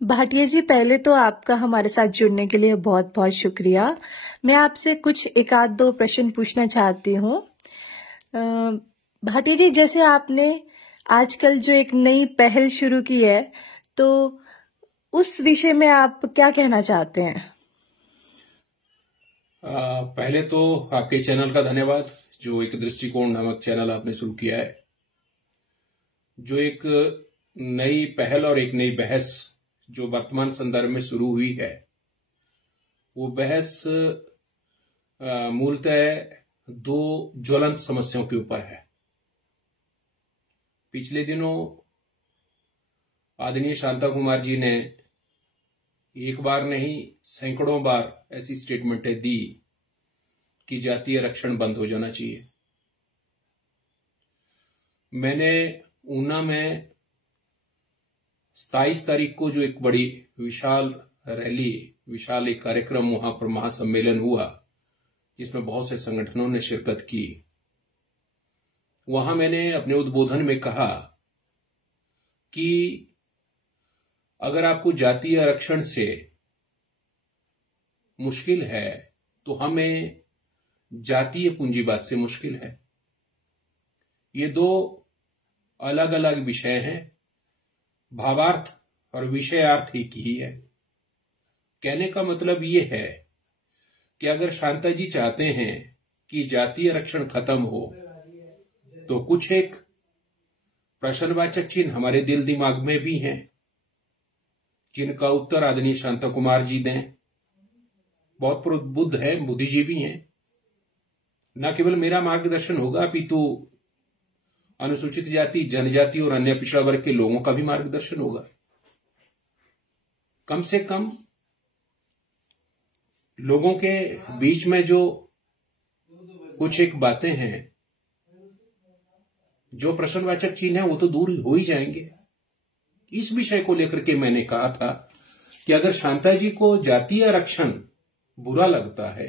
भाटिया जी, पहले तो आपका हमारे साथ जुड़ने के लिए बहुत बहुत शुक्रिया। मैं आपसे कुछ एक आध दो प्रश्न पूछना चाहती हूँ। भाटिया जी, जैसे आपने आजकल जो एक नई पहल शुरू की है, तो उस विषय में आप क्या कहना चाहते हैं? पहले तो आपके चैनल का धन्यवाद, जो एक दृष्टिकोण नामक चैनल आपने शुरू किया है, जो एक नई पहल और एक नई बहस जो वर्तमान संदर्भ में शुरू हुई है। वो बहस मूलतः दो ज्वलंत समस्याओं के ऊपर है। पिछले दिनों आदरणीय शांता कुमार जी ने एक बार नहीं सैकड़ों बार ऐसी स्टेटमेंटें दी कि जातीय आरक्षण बंद हो जाना चाहिए। मैंने ऊना में 27 तारीख को जो एक बड़ी विशाल रैली, विशाल एक कार्यक्रम, वहां पर महासम्मेलन हुआ जिसमें बहुत से संगठनों ने शिरकत की। वहां मैंने अपने उद्बोधन में कहा कि अगर आपको जातीय आरक्षण से मुश्किल है तो हमें जातीय पूंजीवाद से मुश्किल है। ये दो अलग अलग विषय हैं, भावार्थ और विषयार्थ एक ही है। कहने का मतलब ये है कि अगर शांता जी चाहते हैं कि जातीय आरक्षण खत्म हो, तो कुछ एक प्रश्नवाचक चिन्ह हमारे दिल दिमाग में भी हैं, जिनका उत्तर आदरणीय शांता कुमार जी दें। बहुत प्रबुद्ध है, बुद्धिजीवी हैं। न केवल मेरा मार्गदर्शन होगा, अपितु अनुसूचित जाति, जनजाति और अन्य पिछड़ा वर्ग के लोगों का भी मार्गदर्शन होगा। कम से कम लोगों के बीच में जो कुछ एक बातें हैं, जो प्रश्नवाचक चिन्ह है, वो तो दूर हो ही जाएंगे। इस विषय को लेकर के मैंने कहा था कि अगर शांता जी को जातीय आरक्षण बुरा लगता है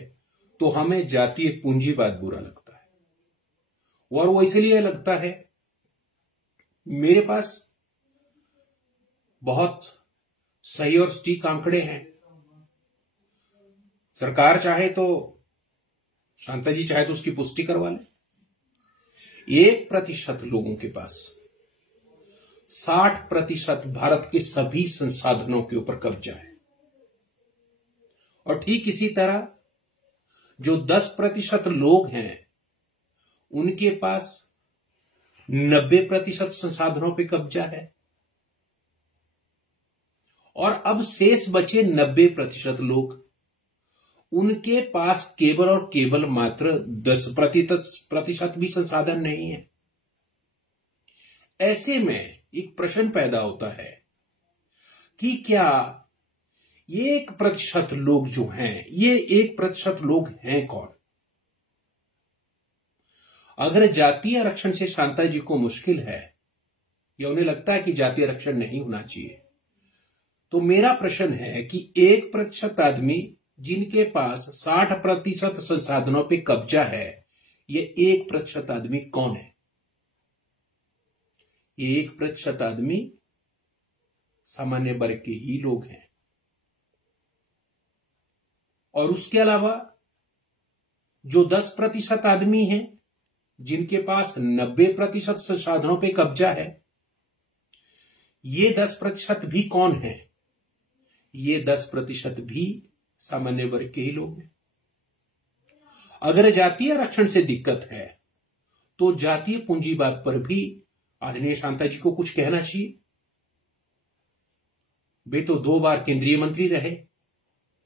तो हमें जातीय पूंजीवाद बुरा लगता है। और वो इसलिए लगता है, मेरे पास बहुत सही और सटीक आंकड़े हैं। सरकार चाहे तो, शांता जी चाहे तो उसकी पुष्टि करवा ले। 1% लोगों के पास 60% भारत के सभी संसाधनों के ऊपर कब्जा है। और ठीक इसी तरह जो 10% लोग हैं, उनके पास 90% संसाधनों पे कब्जा है। और अब शेष बचे 90% लोग, उनके पास केवल और केवल मात्र 10% भी संसाधन नहीं है। ऐसे में एक प्रश्न पैदा होता है कि क्या ये 1% लोग जो हैं, ये 1% लोग हैं कौन? अगर जातीय आरक्षण से शांता जी को मुश्किल है या उन्हें लगता है कि जातीय आरक्षण नहीं होना चाहिए, तो मेरा प्रश्न है कि 1% आदमी जिनके पास 60% संसाधनों पे कब्जा है, ये 1% आदमी कौन है? ये 1% आदमी सामान्य वर्ग के ही लोग हैं। और उसके अलावा जो 10% आदमी हैं, जिनके पास 90% संसाधनों पे कब्जा है, ये 10% भी कौन है? ये 10% भी सामान्य वर्ग के ही लोग हैं। अगर जातीय आरक्षण से दिक्कत है तो जातीय पूंजीवाद पर भी आदरणीय शांता जी को कुछ कहना चाहिए। वे तो 2 बार केंद्रीय मंत्री रहे,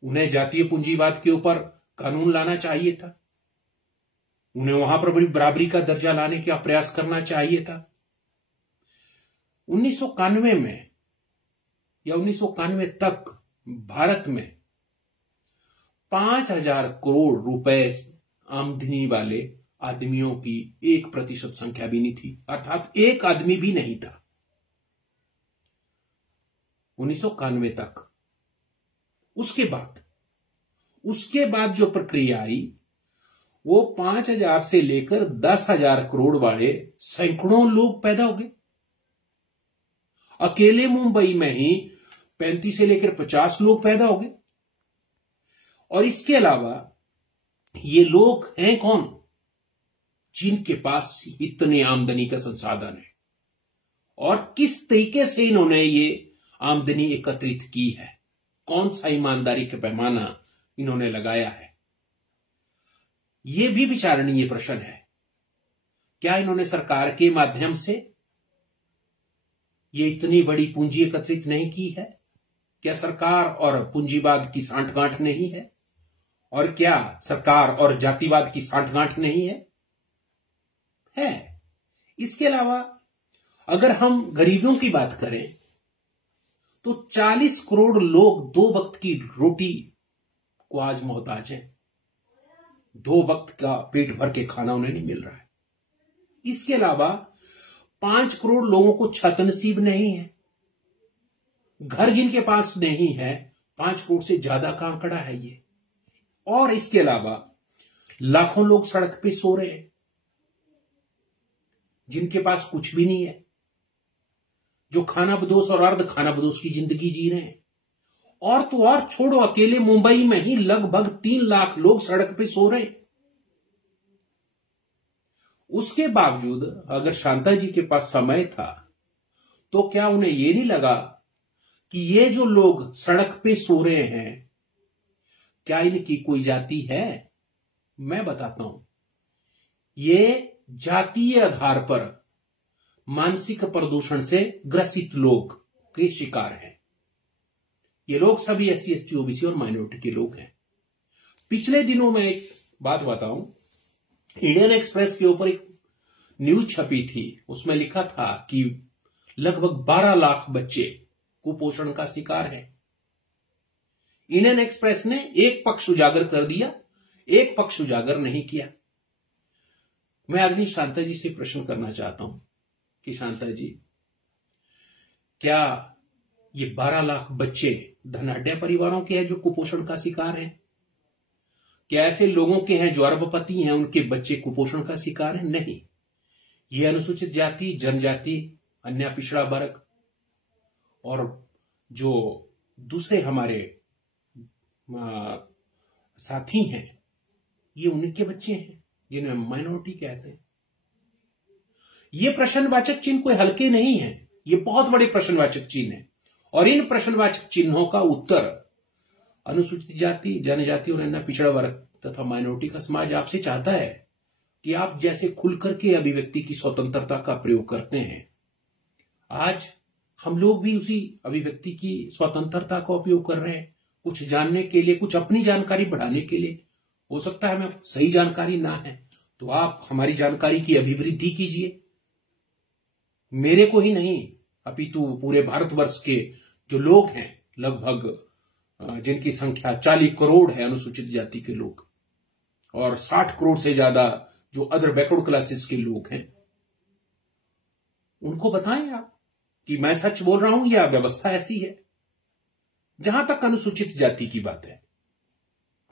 उन्हें जातीय पूंजीवाद के ऊपर कानून लाना चाहिए था। उन्हें वहां पर बड़ी बराबरी का दर्जा लाने का प्रयास करना चाहिए था। 1991 में या 1991 तक भारत में 5,000 करोड़ रुपए आमदनी वाले आदमियों की 1% संख्या भी नहीं थी, अर्थात एक आदमी भी नहीं था 1991 तक। उसके बाद जो प्रक्रिया आई, वो 5,000 से लेकर 10,000 करोड़ वाले सैकड़ों लोग पैदा हो गए। अकेले मुंबई में ही 35 से लेकर 50 लोग पैदा हो गए। और इसके अलावा ये लोग हैं कौन? जिनके पास इतने आमदनी का संसाधन है और किस तरीके से इन्होंने ये आमदनी एकत्रित की है, कौन सा ईमानदारी का पैमाना इन्होंने लगाया है, ये भी विचारणीय प्रश्न है। क्या इन्होंने सरकार के माध्यम से ये इतनी बड़ी पूंजी एकत्रित नहीं की है? क्या सरकार और पूंजीवाद की सांठगांठ नहीं है? और क्या सरकार और जातिवाद की सांठगांठ नहीं है? इसके अलावा अगर हम गरीबों की बात करें तो 40 करोड़ लोग 2 वक्त की रोटी को आज मोहताज हैं। 2 वक्त का पेट भर के खाना उन्हें नहीं मिल रहा है। इसके अलावा 5 करोड़ लोगों को छत नसीब नहीं है। घर जिनके पास नहीं है 5 करोड़ से ज्यादा का आंकड़ा है ये। और इसके अलावा लाखों लोग सड़क पे सो रहे हैं जिनके पास कुछ भी नहीं है, जो खानाबदोश और अर्ध खानाबदोश की जिंदगी जी रहे हैं। और तो और छोड़ो, अकेले मुंबई में ही लगभग 3 लाख लोग सड़क पे सो रहे हैं। उसके बावजूद अगर शांता जी के पास समय था तो क्या उन्हें यह नहीं लगा कि ये जो लोग सड़क पे सो रहे हैं क्या इनकी कोई जाति है? मैं बताता हूं, ये जातीय आधार पर मानसिक प्रदूषण से ग्रसित लोग के शिकार हैं। ये लोग सभी SC ST OBC और माइनॉरिटी के लोग हैं। पिछले दिनों में एक बात बताऊं, इंडियन एक्सप्रेस के ऊपर एक न्यूज छपी थी, उसमें लिखा था कि लगभग 12 लाख बच्चे कुपोषण का शिकार हैं। इंडियन एक्सप्रेस ने एक पक्ष उजागर कर दिया, एक पक्ष उजागर नहीं किया। मैं आदमी शांता जी से प्रश्न करना चाहता हूं कि शांता जी, क्या ये 12 लाख बच्चे धनाढ्य परिवारों के हैं जो कुपोषण का शिकार हैं? क्या ऐसे लोगों के हैं जो अरबपति हैं, उनके बच्चे कुपोषण का शिकार हैं? नहीं, ये अनुसूचित जाति, जनजाति, अन्य पिछड़ा वर्ग और जो दूसरे हमारे साथी हैं, ये उनके बच्चे हैं जिन्हें माइनॉरिटी कहते हैं। ये प्रश्नवाचक चिन्ह कोई हल्के नहीं है, ये बहुत बड़े प्रश्नवाचक चिन्ह है। और इन प्रश्नवाचक चिन्हों का उत्तर अनुसूचित जाति, जनजाति और अन्य पिछड़ा वर्ग तथा माइनॉरिटी का समाज आपसे चाहता है कि आप जैसे खुल करके अभिव्यक्ति की स्वतंत्रता का प्रयोग करते हैं, आज हम लोग भी उसी अभिव्यक्ति की स्वतंत्रता का उपयोग कर रहे हैं, कुछ जानने के लिए, कुछ अपनी जानकारी बढ़ाने के लिए। हो सकता है हमें सही जानकारी ना है तो आप हमारी जानकारी की अभिवृद्धि कीजिए। मेरे को ही नहीं अपितु पूरे भारतवर्ष के जो लोग हैं, लगभग जिनकी संख्या 40 करोड़ है अनुसूचित जाति के लोग, और 60 करोड़ से ज्यादा जो अदर बैकवर्ड क्लासेस के लोग हैं, उनको बताएं आप कि मैं सच बोल रहा हूं या व्यवस्था ऐसी है। जहां तक अनुसूचित जाति की बात है,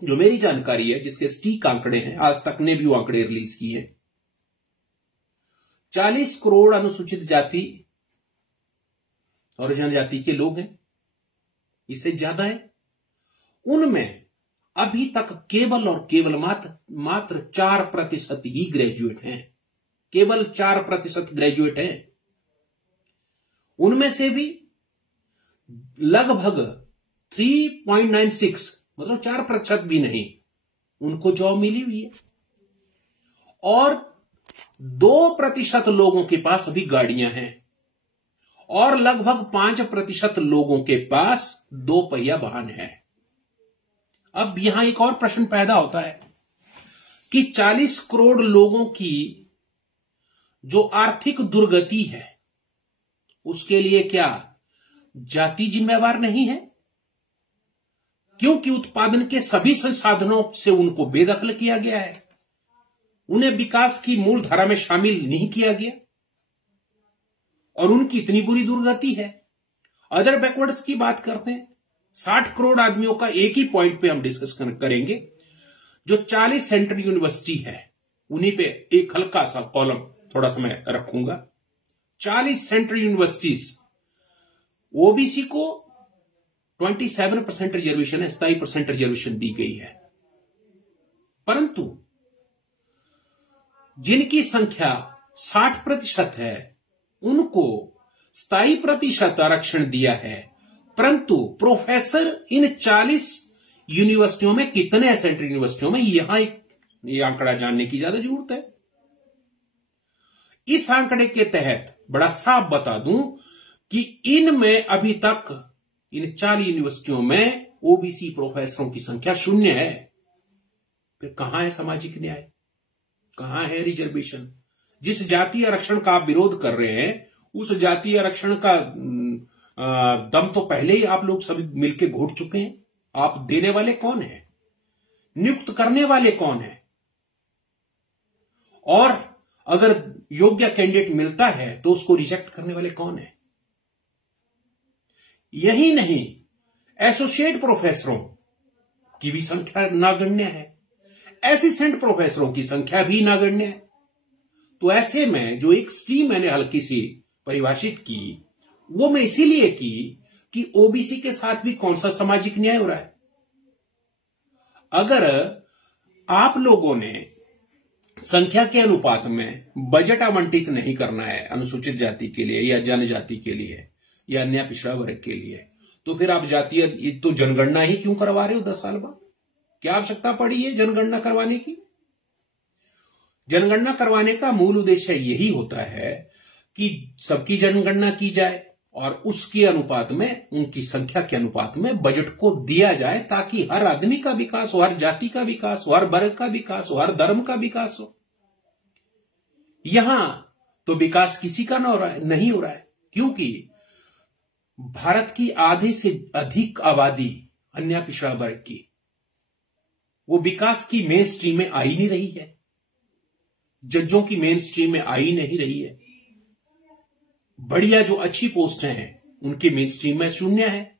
जो मेरी जानकारी है, जिसके सटीक आंकड़े हैं, आज तक ने भी वो आंकड़े रिलीज किए हैं, 40 करोड़ अनुसूचित जाति और जनजाति के लोग हैं, इससे ज्यादा है। उनमें अभी तक केवल और केवल मात्र 4% ही ग्रेजुएट हैं, केवल 4% ग्रेजुएट हैं। उनमें से भी लगभग 3.96 मतलब 4% भी नहीं, उनको जॉब मिली हुई है। और 2% लोगों के पास अभी गाड़ियां हैं और लगभग 5% लोगों के पास 2 पहिया वाहन है। अब यहां एक और प्रश्न पैदा होता है कि 40 करोड़ लोगों की जो आर्थिक दुर्गति है, उसके लिए क्या जाति जिम्मेवार नहीं है? क्योंकि उत्पादन के सभी संसाधनों से उनको बेदखल किया गया है, उन्हें विकास की मूल धारा में शामिल नहीं किया गया और उनकी इतनी बुरी दुर्गति है। अदर बैकवर्ड्स की बात करते हैं, 60 करोड़ आदमियों का एक ही पॉइंट पे हम डिस्कस करेंगे। जो 40 सेंट्रल यूनिवर्सिटी है, उन्हीं पे एक हल्का सा कॉलम थोड़ा सा मैं रखूंगा। 40 सेंट्रल यूनिवर्सिटीज ओबीसी को 27% रिजर्वेशन है, 27% रिजर्वेशन दी गई है। परंतु जिनकी संख्या 60% है उनको 27% आरक्षण दिया है। परंतु प्रोफेसर इन 40 यूनिवर्सिटियों में कितने हैं, सेंट्रल यूनिवर्सिटियों में, यहां ये आंकड़ा जानने की ज्यादा जरूरत है। इस आंकड़े के तहत बड़ा साफ बता दूं कि इनमें अभी तक इन 40 यूनिवर्सिटियों में ओबीसी प्रोफेसरों की संख्या 0 है। फिर कहां है सामाजिक न्याय, कहां है रिजर्वेशन? जिस जातीय आरक्षण का आप विरोध कर रहे हैं उस जातीय आरक्षण का दम तो पहले ही आप लोग सभी मिलकर घोट चुके हैं। आप देने वाले कौन है, नियुक्त करने वाले कौन है, और अगर योग्य कैंडिडेट मिलता है तो उसको रिजेक्ट करने वाले कौन है? यही नहीं, एसोसिएट प्रोफेसरों की भी संख्या नगण्य है, असिस्टेंट प्रोफेसरों की संख्या भी नगण्य है। तो ऐसे में जो एक स्ट्रीम मैंने हल्की सी परिभाषित की वो मैं इसीलिए की कि ओबीसी के साथ भी कौन सा सामाजिक न्याय हो रहा है। अगर आप लोगों ने संख्या के अनुपात में बजट आवंटित नहीं करना है अनुसूचित जाति के लिए या जनजाति के लिए या अन्य पिछड़ा वर्ग के लिए, तो फिर आप जातीय तो जनगणना ही क्यों करवा रहे हो 10 साल बाद? क्या आवश्यकता पड़ी है जनगणना करवाने की? जनगणना करवाने का मूल उद्देश्य यही होता है कि सबकी जनगणना की जाए और उसके अनुपात में, उनकी संख्या के अनुपात में बजट को दिया जाए ताकि हर आदमी का विकास हो, हर जाति का विकास हो, हर वर्ग का विकास हो, हर धर्म का विकास हो। यहां तो विकास किसी का नहीं हो रहा है, क्योंकि भारत की आधे से अधिक आबादी अन्य पिछड़ा वर्ग की, वो विकास की मेन स्ट्रीम में आ ही नहीं रही है, जजों की मेन स्ट्रीम में आ ही नहीं रही है। बढ़िया जो अच्छी पोस्ट हैं उनके मेन स्ट्रीम में 0 है।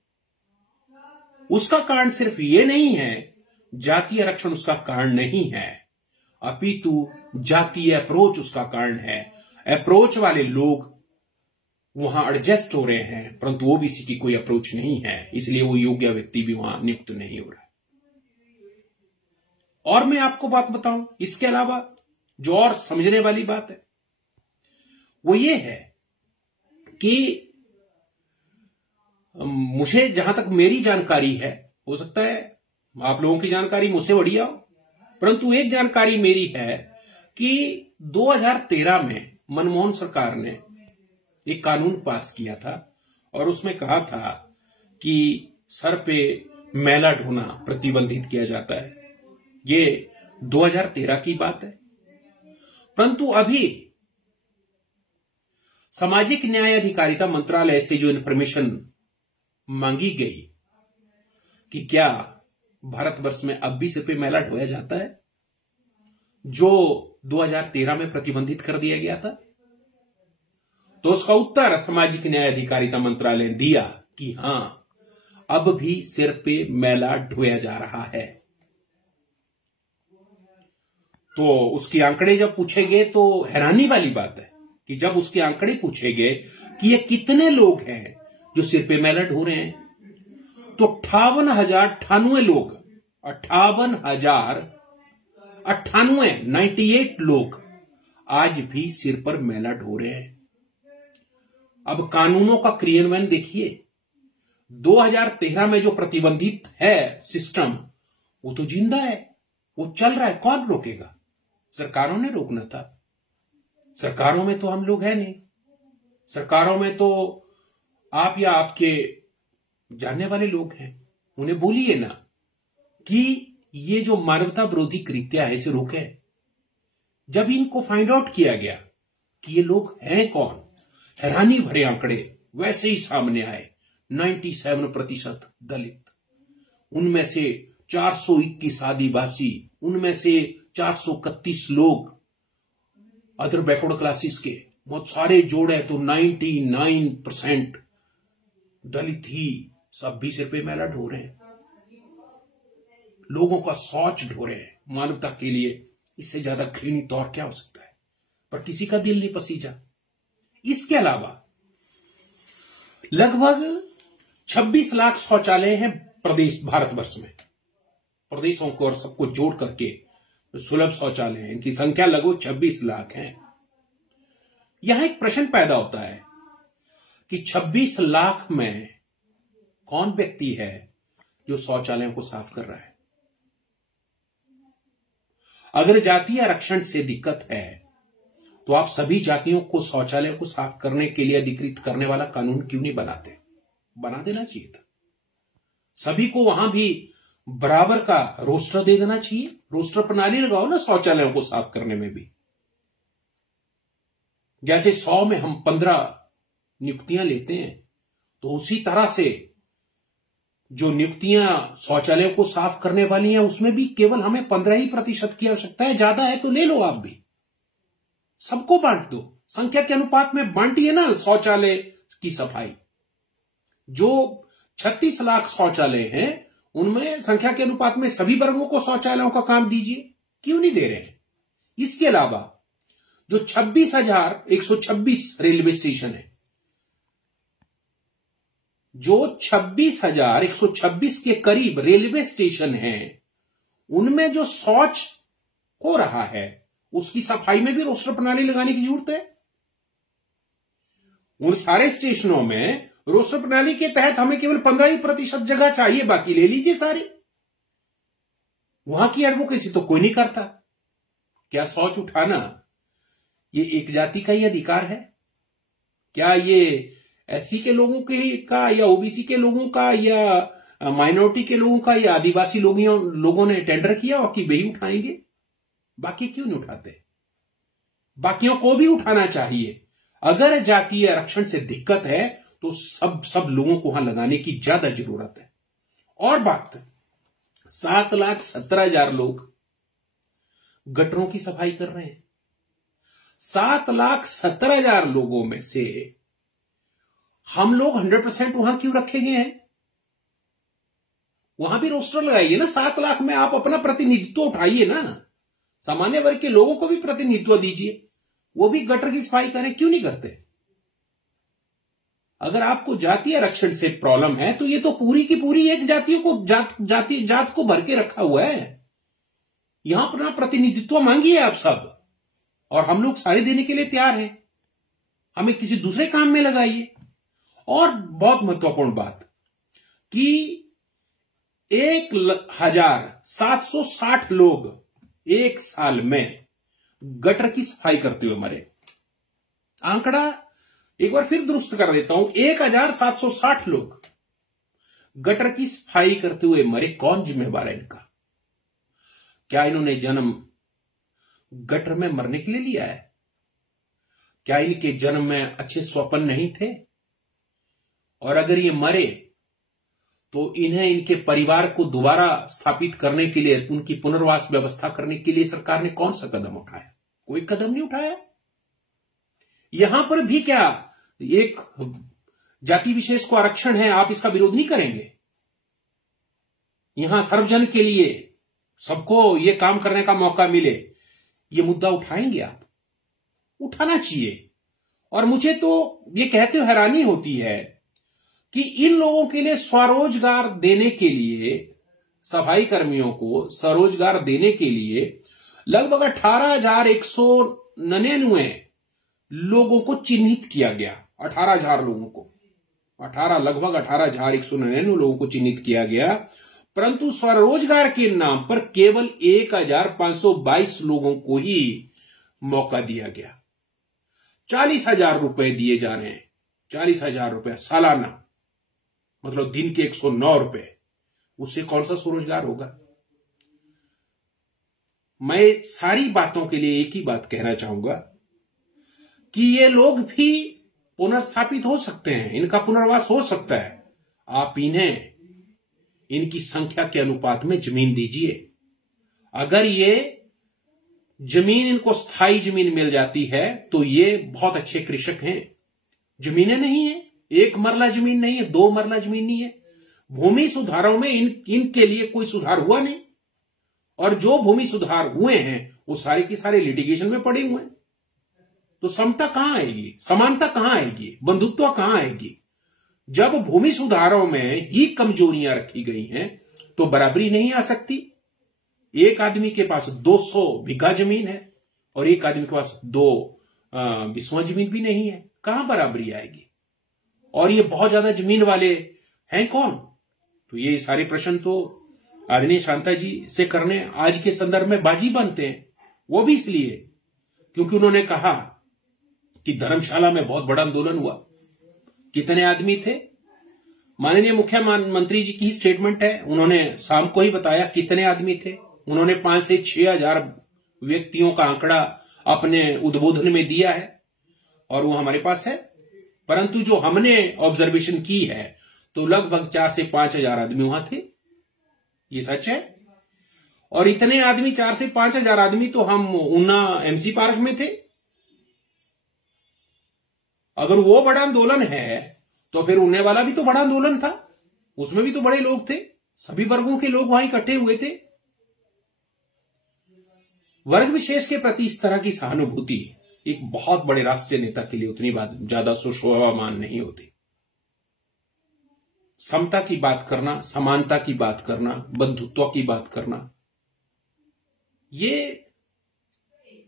उसका कारण सिर्फ ये नहीं है, जातीय आरक्षण उसका कारण नहीं है, अपितु जातीय अप्रोच उसका कारण है। अप्रोच वाले लोग वहां एडजस्ट हो रहे हैं, परंतु ओबीसी की कोई अप्रोच नहीं है, इसलिए वो योग्य व्यक्ति भी वहां नियुक्त नहीं हो रहा है। और मैं आपको बात बताऊं, इसके अलावा जो और समझने वाली बात है वो ये है कि मुझे जहां तक मेरी जानकारी है, हो सकता है आप लोगों की जानकारी मुझसे बढ़िया हो, परंतु एक जानकारी मेरी है कि 2013 में मनमोहन सरकार ने एक कानून पास किया था और उसमें कहा था कि सर पे मैला ढोना प्रतिबंधित किया जाता है। ये 2013 की बात है। परंतु अभी सामाजिक न्याय अधिकारिता मंत्रालय से जो इंफॉर्मेशन मांगी गई कि क्या भारतवर्ष में अब भी सिर पे मैला ढोया जाता है, जो 2013 में प्रतिबंधित कर दिया गया था, तो उसका उत्तर सामाजिक न्याय अधिकारिता मंत्रालय ने दिया कि हां, अब भी सिर पे मैला ढोया जा रहा है। तो उसके आंकड़े जब पूछे गए तो हैरानी वाली बात है कि जब उसके आंकड़े पूछे गए कि ये कितने लोग हैं जो सिर पे मैला ढो रहे हैं, तो 58,098 लोग, 98 लोग आज भी सिर पर मैला ढो रहे हैं। अब कानूनों का क्रियान्वयन देखिए, 2013 में जो प्रतिबंधित है सिस्टम, वो तो जिंदा है, वो चल रहा है। कौन रोकेगा? सरकारों ने रोकना था। सरकारों में तो हम लोग हैं नहीं, सरकारों में तो आप या आपके जानने वाले लोग हैं। उन्हें बोलिए ना कि ये जो मानवता विरोधी कृत्य है इसे रोके। जब इनको फाइंड आउट किया गया कि ये लोग हैं कौन, हैरानी भरे आंकड़े वैसे ही सामने आए। 97% दलित, उनमें से 421 आदिवासी, उनमें से 431 लोग अदर बैकवर्ड क्लासेस के, बहुत सारे जोड़े तो 99% दलित ही सब भी सिर पे मैला ढो रहे हैं, लोगों का शौच ढो रहे हैं। मानवता के लिए इससे ज्यादा घृणित और क्या हो सकता है? पर किसी का दिल नहीं पसीजा। इसके अलावा लगभग 26 लाख शौचालय हैं प्रदेश भारतवर्ष में, प्रदेशों को और सबको जोड़ करके सुलभ शौचालय हैं, इनकी संख्या लगभग 26 लाख है। यहां एक प्रश्न पैदा होता है कि 26 लाख में कौन व्यक्ति है जो शौचालयों को साफ कर रहा है? अगर जातीय आरक्षण से दिक्कत है तो आप सभी जातियों को शौचालयों को साफ करने के लिए अधिकृत करने वाला कानून क्यों नहीं बनाते? बना देना चाहिए था। सभी को वहां भी बराबर का रोस्टर दे देना चाहिए। रोस्टर प्रणाली लगाओ ना शौचालयों को साफ करने में भी। जैसे 100 में हम 15 नियुक्तियां लेते हैं, तो उसी तरह से जो नियुक्तियां शौचालयों को साफ करने वाली हैं उसमें भी केवल हमें 15% की आवश्यकता है। ज्यादा है तो ले लो, आप भी सबको बांट दो, संख्या के अनुपात में बांटिए ना शौचालय की सफाई। जो 36 लाख शौचालय हैं उनमें संख्या के अनुपात में सभी वर्गों को शौचालयों का काम दीजिए, क्यों नहीं दे रहे हैं? इसके अलावा जो 26,126 रेलवे स्टेशन है, जो 26,126 के करीब रेलवे स्टेशन हैं, उनमें जो शौच हो रहा है उसकी सफाई में भी रोस्टर प्रणाली लगाने की जरूरत है। उन सारे स्टेशनों में रोस्टर प्रणाली के तहत हमें केवल 15% जगह चाहिए, बाकी ले लीजिए सारे। वहां की एडवोकेसी तो कोई नहीं करता। क्या शौच उठाना ये एक जाति का ही अधिकार है? क्या ये एससी के लोगों के का या ओबीसी के लोगों का या माइनॉरिटी के लोगों का या आदिवासी लोगों ने टेंडर किया और कि वही उठाएंगे? बाकी क्यों नहीं उठाते? बाकियों को भी उठाना चाहिए। अगर जातीय आरक्षण से दिक्कत है तो सब लोगों को वहां लगाने की ज्यादा जरूरत है। और बात, 7,17,000 लोग गटरों की सफाई कर रहे हैं। 7,17,000 लोगों में से हम लोग 100% वहां क्यों रखे गए हैं? वहां भी रोस्टर लगाइए ना। 7 लाख में आप अपना प्रतिनिधित्व उठाइए ना, सामान्य वर्ग के लोगों को भी प्रतिनिधित्व दीजिए, वो भी गटर की सफाई करें, क्यों नहीं करते? अगर आपको जातीय आरक्षण से प्रॉब्लम है तो ये तो पूरी की पूरी एक जातियों को जात को भर के रखा हुआ है। यहां अपना प्रतिनिधित्व मांगिए आप सब, और हम लोग सारे देने के लिए तैयार हैं। हमें किसी दूसरे काम में लगाइए। और बहुत महत्वपूर्ण बात कि 1,760 लोग एक साल में गटर की सफाई करते हुए मरे। आंकड़ा एक बार फिर दुरुस्त कर देता हूं, 1,760 लोग गटर की सफाई करते हुए मरे। कौन जिम्मेवार है इनका? क्या इन्होंने जन्म गटर में मरने के लिए लिया है? क्या इनके जन्म में अच्छे स्वप्न नहीं थे? और अगर ये मरे तो इन्हें इनके परिवार को दोबारा स्थापित करने के लिए, उनकी पुनर्वास व्यवस्था करने के लिए सरकार ने कौन सा कदम उठाया? कोई कदम नहीं उठाया। यहां पर भी क्या एक जाति विशेष को आरक्षण है, आप इसका विरोध नहीं करेंगे? यहां सर्वजन के लिए सबको ये काम करने का मौका मिले, ये मुद्दा उठाएंगे आप? उठाना चाहिए। और मुझे तो ये कहते हुए हैरानी होती है कि इन लोगों के लिए स्वरोजगार देने के लिए, सफाई कर्मियों को स्वरोजगार देने के लिए लगभग 18,199 लोगों को चिन्हित किया गया। 18,000 लोगों को, लगभग 18,199 लोगों को चिन्हित किया गया, परंतु स्वरोजगार के नाम पर केवल 1,522 लोगों को ही मौका दिया गया। 40,000 रुपए दिए जा रहे हैं। 40,000 रुपए सालाना, मतलब दिन के 109 रुपए। उससे कौन सा स्वरोजगार होगा? मैं सारी बातों के लिए एक ही बात कहना चाहूंगा कि ये लोग भी पुनर्स्थापित हो सकते हैं, इनका पुनर्वास हो सकता है। आप इन्हें इनकी संख्या के अनुपात में जमीन दीजिए। अगर ये जमीन इनको स्थायी जमीन मिल जाती है तो ये बहुत अच्छे कृषक हैं। जमीनें नहीं है, 1 मरला जमीन नहीं है, 2 मरला जमीन नहीं है। भूमि सुधारों में इनके लिए कोई सुधार हुआ नहीं, और जो भूमि सुधार हुए हैं वो सारे के सारे लिटिगेशन में पड़े हुए हैं। तो समता कहां आएगी? समानता कहां आएगी? बंधुत्व कहां आएगी? जब भूमि सुधारों में ही कमजोरियां रखी गई हैं तो बराबरी नहीं आ सकती। एक आदमी के पास 200 बीघा जमीन है और एक आदमी के पास 2 बिस्वा जमीन भी नहीं है, कहां बराबरी आएगी? और ये बहुत ज्यादा जमीन वाले हैं कौन? तो ये सारे प्रश्न तो आदरणीय शांता जी से करने आज के संदर्भ में बाजी बनते हैं। वो भी इसलिए क्योंकि उन्होंने कहा कि धर्मशाला में बहुत बड़ा आंदोलन हुआ। कितने आदमी थे? माननीय मुख्यमंत्री जी की स्टेटमेंट है, उन्होंने शाम को ही बताया कितने आदमी थे। उन्होंने 5 से 6 हजार व्यक्तियों का आंकड़ा अपने उद्बोधन में दिया है और वो हमारे पास है। परंतु जो हमने ऑब्जर्वेशन की है तो लगभग 4 से 5 हजार आदमी वहां थे, ये सच है। और इतने आदमी 4 से 5 हजार आदमी तो हम ऊना एमसी पार्क में थे। अगर वो बड़ा आंदोलन है तो फिर ऊने वाला भी तो बड़ा आंदोलन था, उसमें भी तो बड़े लोग थे, सभी वर्गों के लोग वहां इकट्ठे हुए थे। वर्ग विशेष के प्रति इस तरह की सहानुभूति एक बहुत बड़े राष्ट्रीय नेता के लिए उतनी ज्यादा सुशोभामान नहीं होती। समता की बात करना, समानता की बात करना, बंधुत्व की बात करना, ये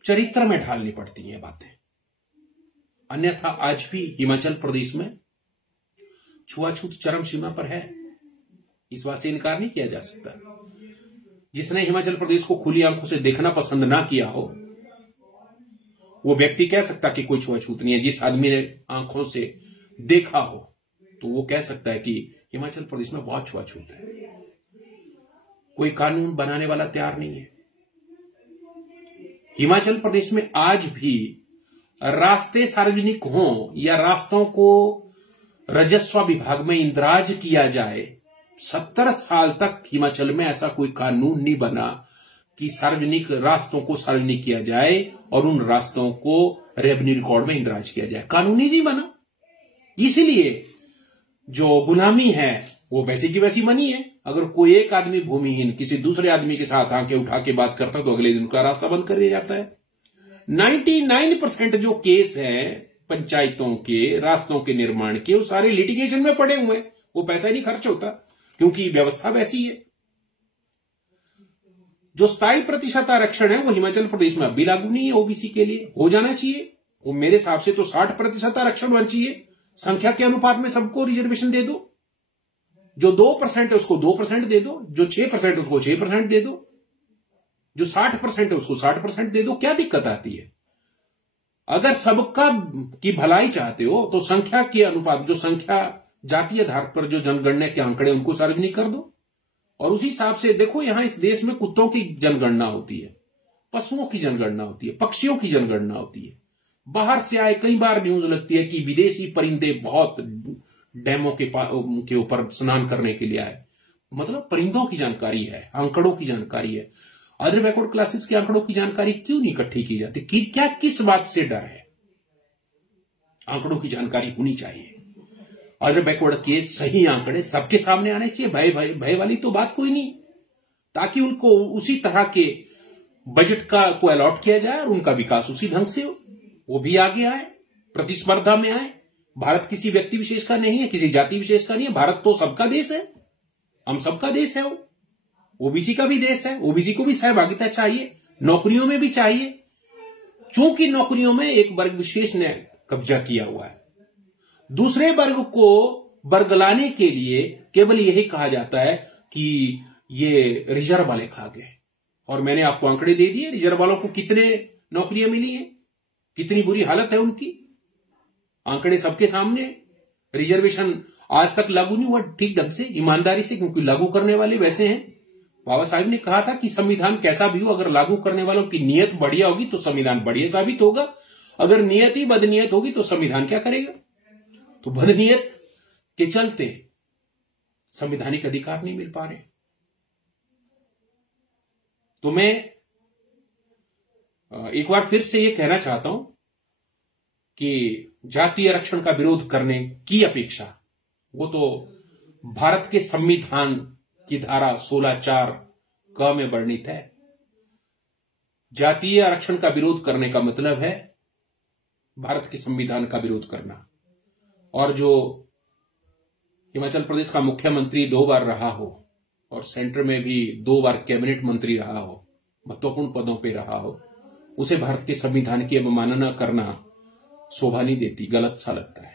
चरित्र में ढालनी पड़ती हैं बातें। अन्यथा आज भी हिमाचल प्रदेश में छुआछूत चरम सीमा पर है, इस बात से इनकार नहीं किया जा सकता। जिसने हिमाचल प्रदेश को खुली आंखों से देखना पसंद ना किया हो वो व्यक्ति कह सकता कि कोई छुआछूत नहीं है। जिस आदमी ने आंखों से देखा हो तो वो कह सकता है कि हिमाचल प्रदेश में बहुत छुआछूत है। कोई कानून बनाने वाला तैयार नहीं है। हिमाचल प्रदेश में आज भी रास्ते सार्वजनिक हों या रास्तों को राजस्व विभाग में इंदराज किया जाए, 70 साल तक हिमाचल में ऐसा कोई कानून नहीं बना कि सार्वजनिक रास्तों को सार्वजनिक किया जाए और उन रास्तों को रेवेन्यू रिकॉर्ड में इंदराज किया जाए। कानून ही नहीं बना। इसलिए जो गुलामी है वो वैसी की वैसी बनी है। अगर कोई एक आदमी भूमिहीन किसी दूसरे आदमी के साथ आंखें उठा के बात करता तो अगले दिन का रास्ता बंद कर दिया जाता है। 99% जो केस हैं पंचायतों के रास्तों के निर्माण के, वो सारे लिटिगेशन में पड़े हुए हैं। वो पैसा ही नहीं खर्च होता क्योंकि व्यवस्था वैसी है। जो स्थायी प्रतिशत आरक्षण है वो हिमाचल प्रदेश में अब भी लागू नहीं है। ओबीसी के लिए हो जाना चाहिए। वो मेरे हिसाब से तो 60% आरक्षण होना चाहिए। संख्या के अनुपात में सबको रिजर्वेशन दे दो। जो 2% है उसको 2% दे दो, जो 6% उसको 6% दे दो, जो 60% है उसको 60% दे दो। क्या दिक्कत आती है? अगर सबका की भलाई चाहते हो तो संख्या के अनुपात, जो संख्या जातीय आधार पर जो जनगणना के आंकड़े उनको सार्वजनिक कर दो। और उसी हिसाब से देखो, यहां इस देश में कुत्तों की जनगणना होती है, पशुओं की जनगणना होती है, पक्षियों की जनगणना होती है। बाहर से आए कई बार न्यूज लगती है कि विदेशी परिंदे बहुत डैमों के ऊपर स्नान करने के लिए आए। मतलब परिंदों की जानकारी है, आंकड़ों की जानकारी है। अदर बैकवर्ड क्लासेस के आंकड़ों की जानकारी क्यों नहीं इकट्ठी की जाती? क्या किस बात से डर है? आंकड़ों की जानकारी होनी चाहिए। अदर बैकवर्ड के सही आंकड़े सबके सामने आने चाहिए। भय वाली तो बात कोई नहीं, ताकि उनको उसी तरह के बजट को अलॉट किया जाए और उनका विकास उसी ढंग से हो, वो भी आगे आए, प्रतिस्पर्धा में आए। भारत किसी व्यक्ति विशेष का नहीं है, किसी जाति विशेष का नहीं है। भारत तो सबका देश है, हम सबका देश है। वो ओबीसी का भी देश है। ओबीसी को भी सहभागिता चाहिए, नौकरियों में भी चाहिए। चूंकि नौकरियों में एक वर्ग विशेष ने कब्जा किया हुआ है, दूसरे वर्ग को बरगलाने के लिए केवल यही कहा जाता है कि ये रिजर्व वाले खा गए। और मैंने आपको आंकड़े दे दिए, रिजर्व वालों को कितने नौकरियां मिली हैं, कितनी बुरी हालत है उनकी। आंकड़े सबके सामने। रिजर्वेशन आज तक लागू नहीं हुआ ठीक ढंग से, ईमानदारी से, क्योंकि लागू करने वाले वैसे हैं। बाबा साहब ने कहा था कि संविधान कैसा भी हो, अगर लागू करने वालों की नीयत बढ़िया होगी तो संविधान बढ़िया साबित होगा। अगर नियत ही बदनीयत होगी तो संविधान क्या करेगा? तो बदनीयत के चलते संवैधानिक अधिकार नहीं मिल पा रहे। तो मैं एक बार फिर से यह कहना चाहता हूं कि जातीय आरक्षण का विरोध करने की अपेक्षा वो तो भारत के संविधान की धारा 16(4) क में वर्णित है। जातीय आरक्षण का विरोध करने का मतलब है भारत के संविधान का विरोध करना। और जो हिमाचल प्रदेश का मुख्यमंत्री 2 बार रहा हो और सेंटर में भी 2 बार कैबिनेट मंत्री रहा हो, महत्वपूर्ण पदों पे रहा हो, उसे भारत के संविधान की अवमानना करना शोभा नहीं देती, गलत सा लगता है।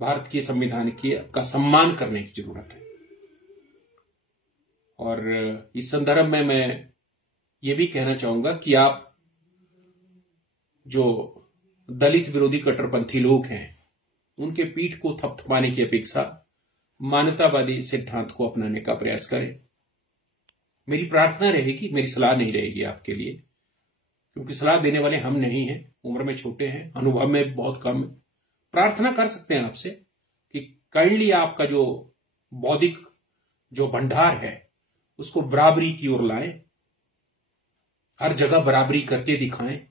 भारत के संविधान का सम्मान करने की जरूरत है। और इस संदर्भ में मैं ये भी कहना चाहूंगा कि आप जो दलित विरोधी कट्टरपंथी लोग हैं, उनके पीठ को थपथपाने की अपेक्षा मानवतावादी सिद्धांत को अपनाने का प्रयास करें। मेरी प्रार्थना रहेगी, मेरी सलाह नहीं रहेगी आपके लिए, क्योंकि सलाह देने वाले हम नहीं हैं, उम्र में छोटे हैं, अनुभव में बहुत कम है। प्रार्थना कर सकते हैं आपसे कि काइंडली आपका जो बौद्धिक जो भंडार है उसको बराबरी की ओर लाएं, हर जगह बराबरी करके दिखाएं।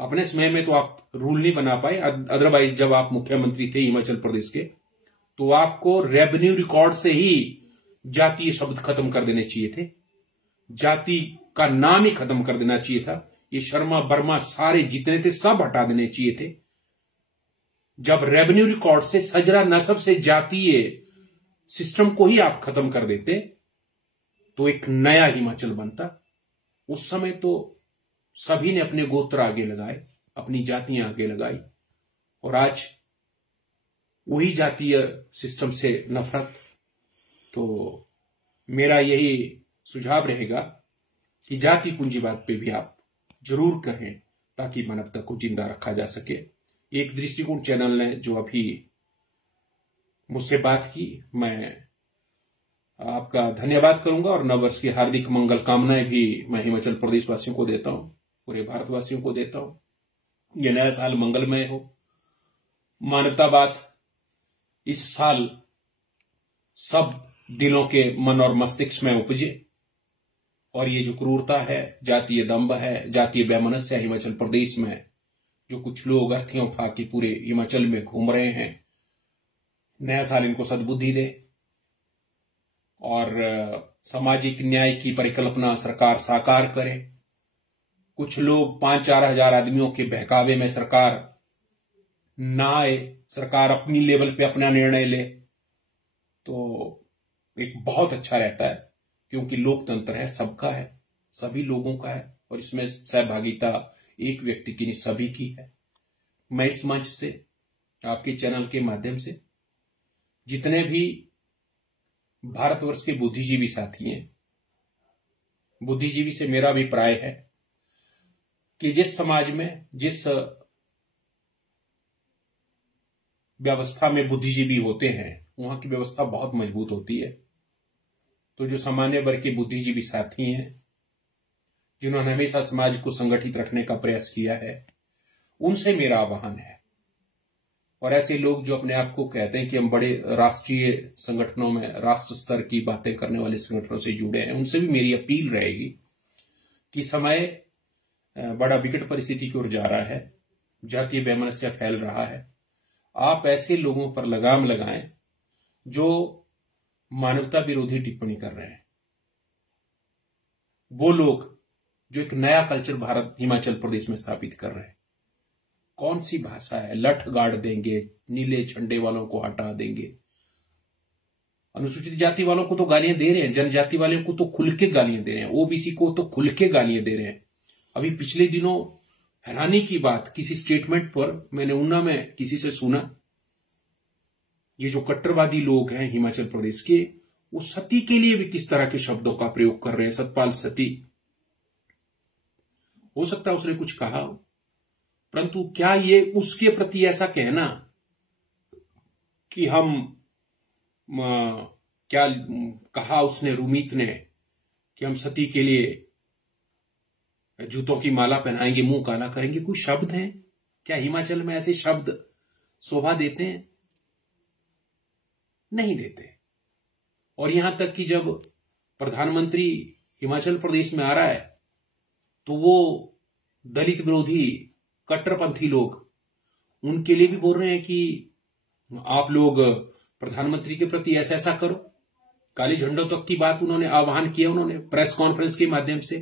अपने समय में तो आप रूल नहीं बना पाए, अदरवाइज जब आप मुख्यमंत्री थे हिमाचल प्रदेश के, तो आपको रेवेन्यू रिकॉर्ड से ही जातीय शब्द खत्म कर देने चाहिए थे, जाति का नाम ही खत्म कर देना चाहिए था। ये शर्मा वर्मा सारे जितने थे सब हटा देने चाहिए थे। जब रेवेन्यू रिकॉर्ड से सजरा नस्ब से जातीय सिस्टम को ही आप खत्म कर देते तो एक नया हिमाचल बनता। उस समय तो सभी ने अपने गोत्र आगे लगाए, अपनी जातियां आगे लगाई, और आज वही जातीय सिस्टम से नफरत। तो मेरा यही सुझाव रहेगा कि जाति पूंजीवाद पे भी आप जरूर कहें, ताकि मानवता को जिंदा रखा जा सके। एक दृष्टिकोण चैनल ने जो अभी मुझसे बात की, मैं आपका धन्यवाद करूंगा और नववर्ष की हार्दिक मंगल कामनाएं भी मैं हिमाचल प्रदेश वासियों को देता हूं, पूरे भारतवासियों को देता हूं। यह नया साल मंगलमय हो, मानवतावाद इस साल सब दिलों के मन और मस्तिष्क में उपजे, और ये जो क्रूरता है, जातीय दंभ है, जातीय वैमनस्य है हिमाचल प्रदेश में, जो कुछ लोग अर्थियां उठा के पूरे हिमाचल में घूम रहे हैं, नया साल इनको सद्बुद्धि दे और सामाजिक न्याय की परिकल्पना सरकार साकार करे। कुछ लोग 5-4 हजार आदमियों के बहकावे में सरकार ना आए, सरकार अपनी लेवल पे अपना निर्णय ले, तो एक बहुत अच्छा रहता है, क्योंकि लोकतंत्र है, सबका है, सभी लोगों का है, और इसमें सहभागिता एक व्यक्ति की नहीं, सभी की है। मैं इस मंच से, आपके चैनल के माध्यम से, जितने भी भारतवर्ष के बुद्धिजीवी साथी हैं, बुद्धिजीवी से मेरा अभिप्राय है कि जिस समाज में, जिस व्यवस्था में बुद्धिजीवी होते हैं, वहां की व्यवस्था बहुत मजबूत होती है। तो जो सामान्य वर्ग के बुद्धिजीवी साथी हैं, जिन्होंने हमेशा समाज को संगठित रखने का प्रयास किया है, उनसे मेरा आह्वान है। और ऐसे लोग जो अपने आप को कहते हैं कि हम बड़े राष्ट्रीय संगठनों में, राष्ट्र स्तर की बातें करने वाले संगठनों से जुड़े हैं, उनसे भी मेरी अपील रहेगी कि समय बड़ा विकट परिस्थिति की ओर जा रहा है, जातीय वैमनस्य फैल रहा है। आप ऐसे लोगों पर लगाम लगाएं जो मानवता विरोधी टिप्पणी कर रहे हैं, वो लोग जो एक नया कल्चर भारत हिमाचल प्रदेश में स्थापित कर रहे हैं। कौन सी भाषा है, लठ गाड़ देंगे, नीले झंडे वालों को हटा देंगे, अनुसूचित जाति वालों को तो गालियां दे रहे हैं, जनजाति वालों को तो खुल के गालियां दे रहे हैं, ओबीसी को तो खुल के गालियां दे रहे हैं। अभी पिछले दिनों हैरानी की बात, किसी स्टेटमेंट पर मैंने ऊना में किसी से सुना, ये जो कट्टरवादी लोग हैं हिमाचल प्रदेश के, वो सती के लिए भी किस तरह के शब्दों का प्रयोग कर रहे हैं, सतपाल सती। हो सकता है उसने कुछ कहा हो, परंतु क्या ये उसके प्रति ऐसा कहना कि हम क्या कहा उसने, रूमीत ने, कि हम सती के लिए जूतों की माला पहनाएंगे, मुंह काला करेंगे, कुछ शब्द हैं क्या हिमाचल में? ऐसे शब्द शोभा देते हैं? नहीं देते। और यहां तक कि जब प्रधानमंत्री हिमाचल प्रदेश में आ रहा है तो वो दलित विरोधी कट्टरपंथी लोग उनके लिए भी बोल रहे हैं कि आप लोग प्रधानमंत्री के प्रति ऐसा ऐसा करो। काली झंडों तक की बात उन्होंने आह्वान किया, उन्होंने प्रेस कॉन्फ्रेंस के माध्यम से,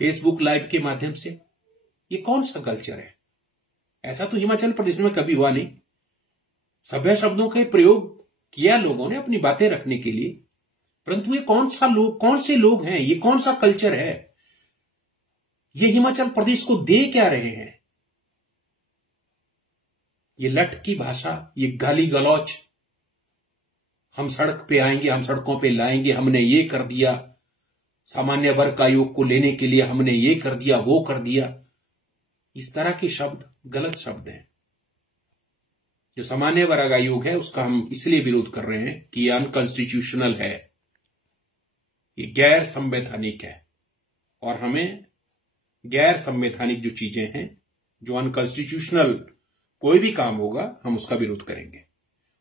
फेसबुक लाइव के माध्यम से। ये कौन सा कल्चर है? ऐसा तो हिमाचल प्रदेश में कभी हुआ नहीं। सभ्य शब्दों का प्रयोग किया लोगों ने अपनी बातें रखने के लिए, परंतु ये कौन से लोग हैं, ये कौन सा कल्चर है, ये हिमाचल प्रदेश को दे क्या रहे हैं? ये लठ की भाषा, ये गाली गलौच, हम सड़क पे आएंगे, हम सड़कों पे लाएंगे, हमने ये कर दिया, सामान्य वर्ग आयोग को लेने के लिए हमने ये कर दिया, वो कर दिया, इस तरह के शब्द गलत शब्द हैं। जो सामान्य वर्ग आयोग है उसका हम इसलिए विरोध कर रहे हैं कि ये अनकॉन्स्टिट्यूशनल है, ये गैर संवैधानिक है, और हमें गैर संवैधानिक जो चीजें हैं, जो अनकॉन्स्टिट्यूशनल कोई भी काम होगा, हम उसका विरोध करेंगे।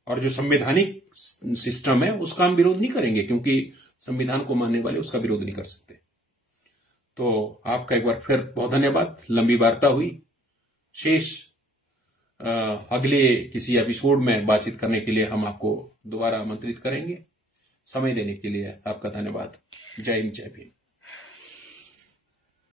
और जो संवैधानिक सिस्टम है उसका हम विरोध नहीं करेंगे, क्योंकि संविधान को मानने वाले उसका विरोध नहीं कर सकते। तो आपका एक बार फिर बहुत धन्यवाद। लंबी वार्ता हुई, शेष अगले किसी एपिसोड में बातचीत करने के लिए हम आपको दोबारा आमंत्रित करेंगे। समय देने के लिए आपका धन्यवाद। जय हिंद, जय भीम।